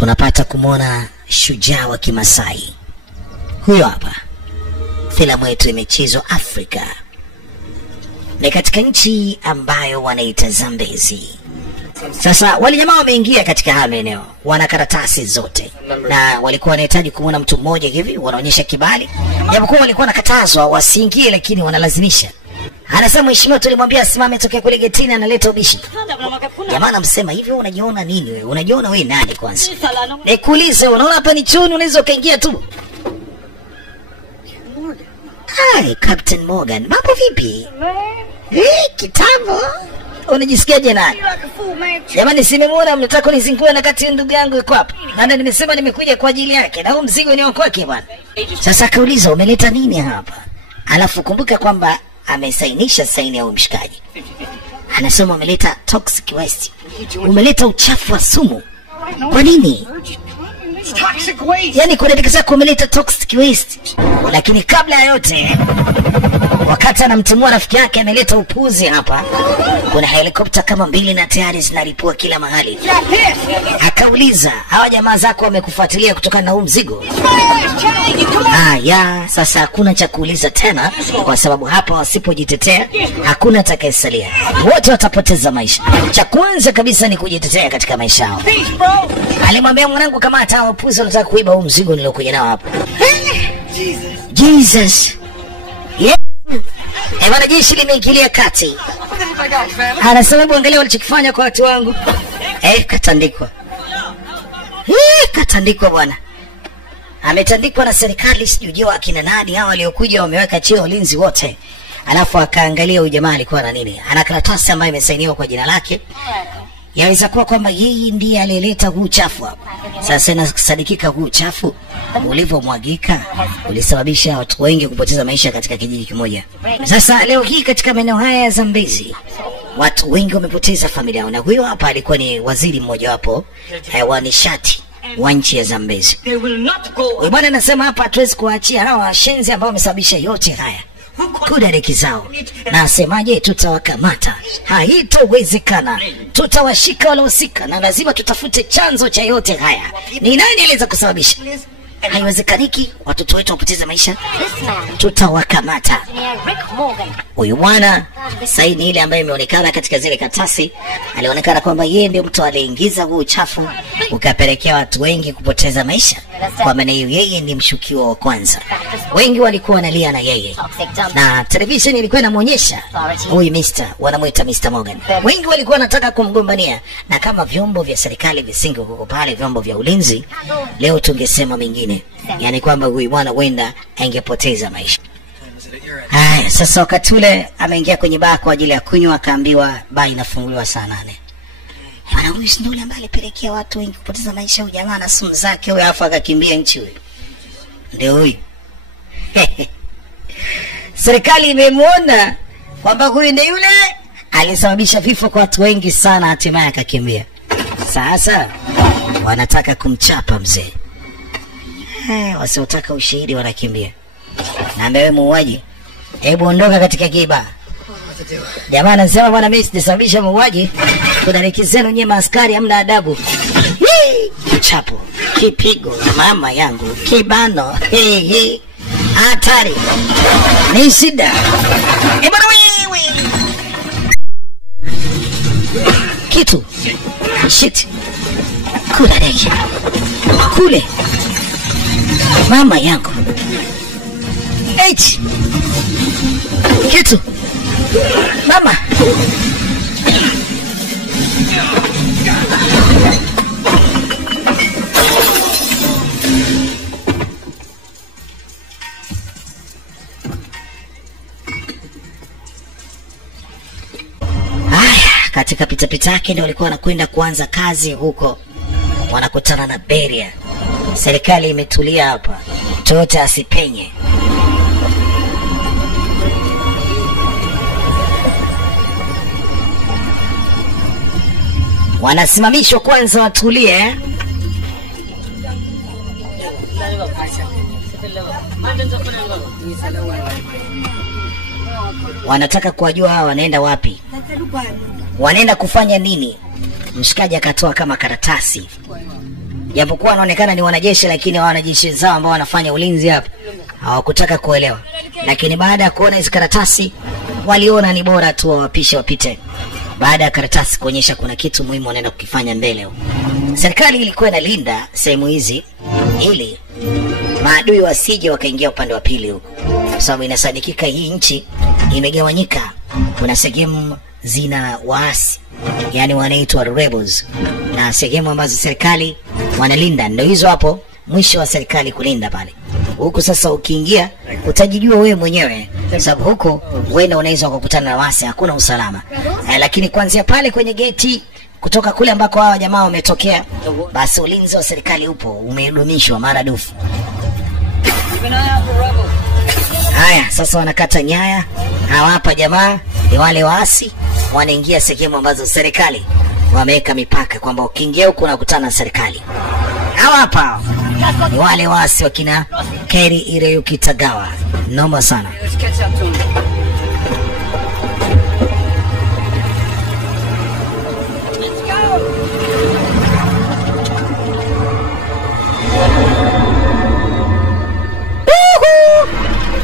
tunapata kumwona shujaa wa Kimasai. Huyo hapa. Filamu yetu imechezwa Afrika. Ni katika nchi ambayo wanaita Zambezi. Sasa wale jamaa wameingia katika haya maeneo, wana karatasi zote, na walikuwa wanahitaji kumwona mtu mmoja hivi, wanaonyesha kibali. Japokuwa walikuwa nakatazwa wasiingie, lakini wanalazimisha. Anasema mheshimiwa, tulimwambia asimame tokea kule getini, analeta ubishi. Jamaa anamsema hivi, unajiona nini wewe? Unajiona wewe nani kwanza? Nikuulize, unaona hapa ni chuni, unaweza kaingia tu. Hai, Captain Morgan, mambo vipi? Kitambo. Unajisikiaje naye? Jamani, simemwona, mnataka nizingue na kati ndugu yangu yuko hapa. Maana nimesema nimekuja kwa ajili yake na huu mzigo ni wako kwake bwana. Sasa kauliza umeleta nini hapa? Alafu kumbuka kwamba amesainisha saini ya umshikaji. Anasema umeleta toxic waste. Umeleta uchafu wa sumu. Kwa nini? Yani kunatikisa kumeleta toxic waste. Lakini kabla ya yote, wakati anamtimua rafiki yake ameleta upuzi hapa, kuna helikopta kama 2 na tayari zinaripua kila mahali. Akauliza, hawa jamaa zako wamekufuatilia kutokana na huu mzigo? Ya, sasa hakuna cha kuuliza tena, kwa sababu hapa wasipojitetea hakuna atakayesalia. Wote watapoteza maisha. Cha kwanza kabisa ni kujitetea katika maisha yao. Alimwambia mwanangu, kama hata upuzi unataka kuiba huu mzigo nilokuja nao hapa. Jesus. Yeah. Bwana, jeshi limeingilia kati. Anasema angalia walichokifanya kwa watu wangu. Katandikwa. Katandikwa bwana. Ametandikwa na serikali, sijui akina nani hao waliokuja wameweka chini ulinzi wote. Alafu akaangalia huyu jamaa alikuwa na nini. Ana karatasi ambayo imesainiwa kwa jina lake. Yaweza kuwa kwamba yeye ndiye alileta huu uchafu hapa. Sasa inasadikika huu uchafu ulivyomwagika ulisababisha watu wengi kupoteza maisha katika kijiji kimoja. Sasa leo hii katika maeneo haya ya Zambezi watu wengi wamepoteza familia yao, na huyo hapa alikuwa ni waziri mmoja wapo wa nishati wa nchi ya Zambezi. Bwana anasema hapa hatuwezi kuachia hawa washenzi ambao wamesababisha yote haya. Kudariki zao. Na asemaje, tutawakamata. Haitowezekana. Tutawashika waliohusika na lazima tutafute chanzo cha yote haya. Ni nani aliweza kusababisha? Haiwezekaniki watoto wetu wapoteze maisha. Tutawakamata. Huyu bwana saini ile ambayo imeonekana katika zile karatasi, alionekana kwamba yeye ndio mtu aliyeingiza huu uchafu ukapelekea watu wengi kupoteza maisha. Kwa maana hiyo yeye ni mshukiwa wa kwanza. Wengi walikuwa wanalia na yeye. Na television ilikuwa inamuonyesha huyu wanamuita Mr. Morgan. Wengi walikuwa wanataka kumgombania, na kama vyombo vya serikali visinge huko pale, vyombo vya ulinzi, leo tungesema mengine. Yani kwamba huyu bwana wenda angepoteza maisha. Sasa wakati ule ameingia kwenye baa kwa ajili ya kunywa, akaambiwa baa inafunguliwa saa 8. Bwana, huyu ndio yule ambaye alipelekea watu wengi kupoteza maisha. Huyu jamaa na sumu zake huyu, afa akakimbia nchi huyu. Ndio huyu. Serikali imemuona kwamba huyu ndio yule alisababisha vifo kwa watu wengi sana, hatimaye akakimbia. Sasa wanataka kumchapa mzee. Wasiotaka ushahidi wanakimbia. Na wewe muuaji, hebu ondoka katika kiba. Jamaa anasema bwana, mimi sijasababisha muuaji. Kudariki zenu nyie maaskari hamna adabu. Kichapo, kipigo, mama yangu, kibano. Hatari. Ni shida. Bwana wewe. Kitu. Shit. Kudariki. Kule. Mama yangu. Kitu. Mama. Katika pitapita yake ndio walikuwa wanakwenda kuanza kazi huko. Wanakutana na beria. Serikali imetulia hapa. Toyota asipenye. Wanasimamishwa kwanza watulie. Wanataka kuwajua hawa wanaenda wapi, wanaenda kufanya nini. Mshikaji akatoa kama karatasi. japokuwa wanaonekana ni wanajeshi, lakini wanajeshi zao ambao wanafanya ulinzi hapa hawakutaka kuelewa. Lakini baada ya kuona hizo karatasi waliona ni bora tu wapishe wapite. Baada ya karatasi kuonyesha kuna kitu muhimu wanaenda kukifanya mbele. Serikali ilikuwa inalinda sehemu hizi ili maadui wasije wakaingia upande wa pili huko. Kwa sababu inasadikika hii nchi imegawanyika. Kuna sehemu zina waasi, yani wanaitwa rebels, na sehemu ambazo serikali wanalinda. Ndio hizo hapo mwisho wa serikali kulinda pale. Huku sasa ukiingia utajijua wewe mwenyewe, sababu huko wewe unaweza kukutana na waasi, hakuna usalama. Lakini kuanzia pale kwenye geti kutoka kule ambako hawa jamaa wametokea, basi ulinzi wa serikali upo, umedumishwa maradufu. Haya, sasa wanakata nyaya. Hawa hapa jamaa ni wale waasi wanaingia sehemu ambazo serikali wameweka mipaka kwamba ukiingia huko unakutana na serikali. Hawa hapa ni wale waasi wakina Keri Ireyuki Tagawa. Noma sana.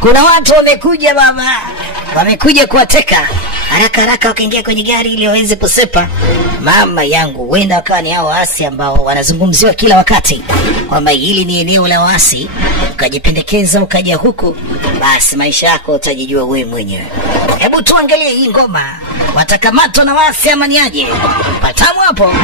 Kuna watu wamekuja baba, wamekuja kuwateka haraka haraka, wakaingia kwenye gari ili waweze kusepa. Mama yangu, wenda wakawa ni hao waasi ambao wanazungumziwa kila wakati kwamba hili ni eneo la waasi, ukajipendekeza ukaja huku, basi maisha yako utajijua wewe mwenyewe. Hebu tuangalie hii ngoma, watakamatwa na waasi ama ni aje? Patamu hapo.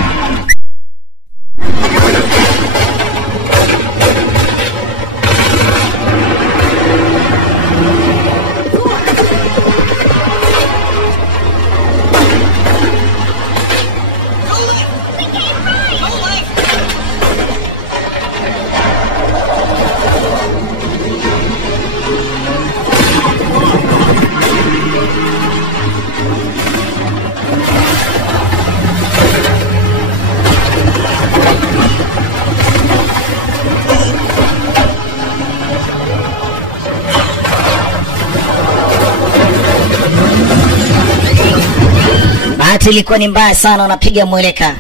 Bahati ilikuwa ni mbaya sana, wanapiga mweleka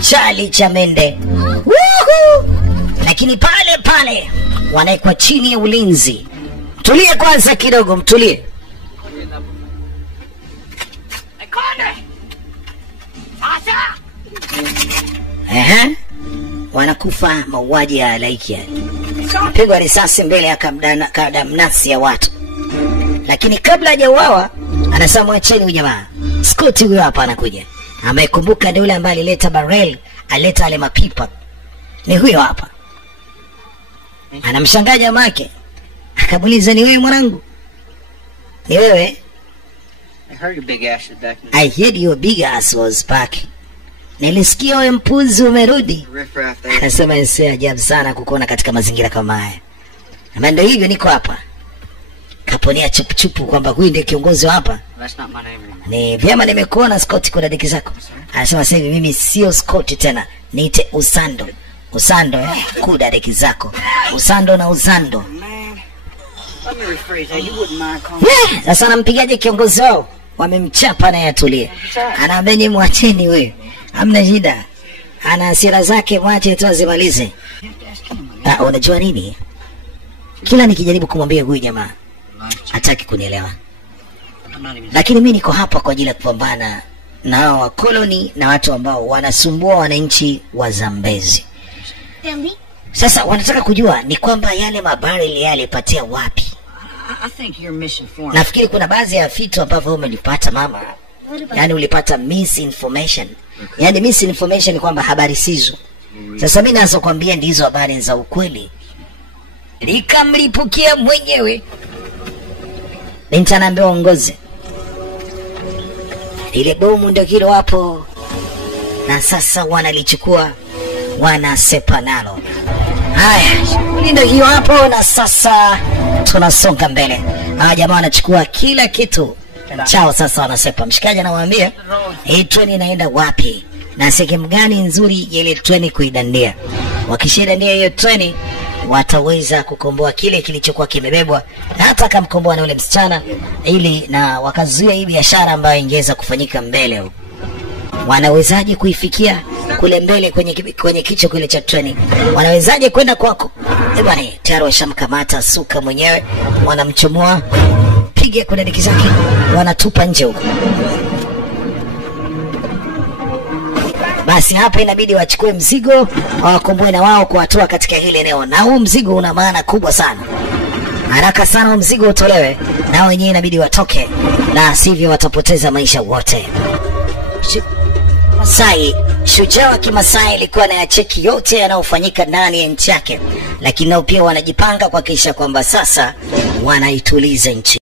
Charlie Chamende. Woohoo! Lakini pale pale wanaekwa chini ya ulinzi. Tulie kwanza kidogo, mtulie. Wanakufa mauaji ya halaiki yani. Pigwa risasi mbele ya kadamnasi ya watu. Lakini kabla hajauawa anasema mwacheni huyu jamaa. Scott huyo hapa anakuja. Amekumbuka ndio yule ambaye alileta barrel, alileta ale mapipa. Ni huyo hapa. Anamshangaa jamaa yake. Akamuuliza, ni wewe mwanangu? Ni wewe? I heard your big ass was back. Nilisikia wewe mpuzi umerudi. Anasema ni ajabu sana kukuona katika mazingira kama haya. Na ndio hivyo niko hapa. Kaponia chupuchupu kwamba huyu ndiye kiongozi hapa. Ni vyema nimekuona Scott kwa dadiki zako. Anasema sasa hivi mimi sio Scott tena, niite Usando. Usando kwa dadiki zako. Usando na Uzando. Sasa nampigaje kiongozi wao? Wamemchapa na yatulie. Anaambia mwacheni wewe. Hamna shida. Ana hasira zake, mwache tu azimalize. Unajua nini? Kila nikijaribu kumwambia huyu jamaa hataki kunielewa. Lakini mimi niko hapa kwa ajili ya kupambana na hao wakoloni na watu ambao wanasumbua wananchi wa Zambezi. Sasa wanataka kujua ni kwamba yale mabarili yalipatia wapi. Nafikiri kuna baadhi ya vitu ambavyo umelipata mama. Yaani ulipata misinformation. Yaani misinformation kwamba habari sizo. Sasa mimi naanza kuambia ndizo habari za ukweli. Nikamlipukia mwenyewe. Binti anaambiwa ongoze. Ile bomu ndio kilo hapo. Na sasa wanalichukua, wanasepa nalo. Haya, ndio hiyo hapo, na sasa tunasonga mbele. Jamaa wanachukua kila kitu chao, sasa wanasepa. Mshikaji anawaambia hii treni inaenda wapi na sehemu gani nzuri ile treni kuidandia. Wakishidandia hiyo treni wataweza kukomboa kile kilichokuwa kimebebwa, na hata kumkomboa na yule msichana, ili na wakazuia hii biashara ambayo ingeweza kufanyika mbele huko. wanawezaje kuifikia kule mbele kwenye kicho kile cha treni? Wanawezaje kwenda kwako? Bwana, tayari washamkamata Suka mwenyewe, wanamchomoa, piga kuna diki zake, wanatupa nje huko. Basi hapa inabidi wachukue mzigo, wawakomboe na wao kuwatoa katika hili eneo. Na huu mzigo una maana kubwa sana. Haraka sana mzigo utolewe, na wenyewe inabidi watoke, na sivyo watapoteza maisha wote. Masai, shujaa wa Kimasai ilikuwa na cheki yote yanayofanyika ndani ya nchi yake, lakini nao pia wanajipanga kuhakikisha kwamba sasa wanaituliza nchi.